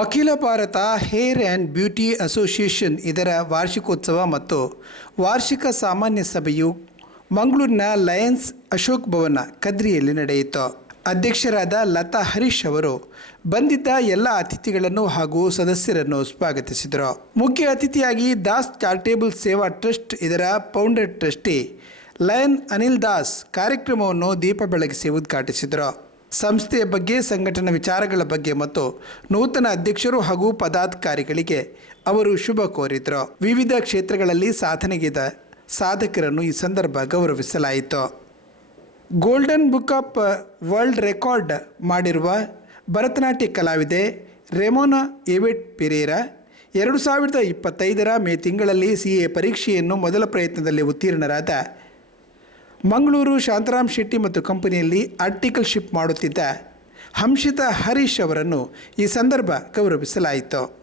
Akhila Bharata hair and beauty association ಇದರ ವಾರ್ಷಿಕೋತ್ಸವ ಮತ್ತು ವಾರ್ಷಿಕ ಸಾಮಾನ್ಯ ಸಭೆಯು ಮಂಗಳೂರಿನ ಲಯನ್ಸ್ ಅಶೋಕ್ ಭವನ ಕದ್ರಿಯಲ್ಲಿ ನಡೆಯಿತು. ಅಧ್ಯಕ್ಷರಾದ ಲತಾ ಹರೀಶ್ ಅವರು ಬಂದಿದ್ದ ಎಲ್ಲ ಅತಿಥಿಗಳನ್ನು ಹಾಗೂ ಸದಸ್ಯರನ್ನು ಸ್ವಾಗತಿಸಿದರು. ಮುಖ್ಯ ಅತಿಥಿಯಾಗಿ ದಾಸ್ ಚಾರಿಟೇಬಲ್ ಸೇವಾ ಟ್ರಸ್ಟ್ ಇದರ founder trustee lion Anil Das ಕಾರ್ಯಕ್ರಮವನ್ನು ದೀಪ ಬೆಳಗಿಸಿ ಉದ್ಘಾಟಿಸಿದರು. ಸಂಸ್ಥೆಯ ಬಗ್ಗೆ, ಸಂಘಟನಾ ವಿಚಾರಗಳ ಬಗ್ಗೆ ಮತ್ತು ನೂತನ ಅಧ್ಯಕ್ಷರು ಹಾಗೂ ಪದಾಧಿಕಾರಿಗಳಿಗೆ ಅವರು ಶುಭ ಕೋರಿದರು. ವಿವಿಧ ಕ್ಷೇತ್ರಗಳಲ್ಲಿ ಸಾಧನೆಗಿದ ಸಾಧಕರನ್ನು ಈ ಸಂದರ್ಭ ಗೌರವಿಸಲಾಯಿತು. Golden book of world record ಮಾಡಿರುವ ಭರತನಾಟ್ಯ ಕಲಾವಿದೆ ರೆಮೋನಾ ಎವೆಟ್ ಪೆರೇರಾ ಎರಡು ಸಾವಿರದ ಇಪ್ಪತ್ತೈದರ ಮೇ ತಿಂಗಳಲ್ಲಿ ಸಿ ಎ ಪರೀಕ್ಷೆಯನ್ನು ಮೊದಲ ಪ್ರಯತ್ನದಲ್ಲಿ ಉತ್ತೀರ್ಣರಾದ ಮಂಗಳೂರು ಶಾಂತರಾಮ್ ಶೆಟ್ಟಿ ಮತ್ತು ಕಂಪನಿಯಲ್ಲಿ ಆರ್ಟಿಕಲ್ ಶಿಪ್ ಮಾಡುತ್ತಿದ್ದ ಹಂಷಿತಾ ಹರೀಶ್ ಅವರನ್ನು ಈ ಸಂದರ್ಭ ಗೌರವಿಸಲಾಯಿತು.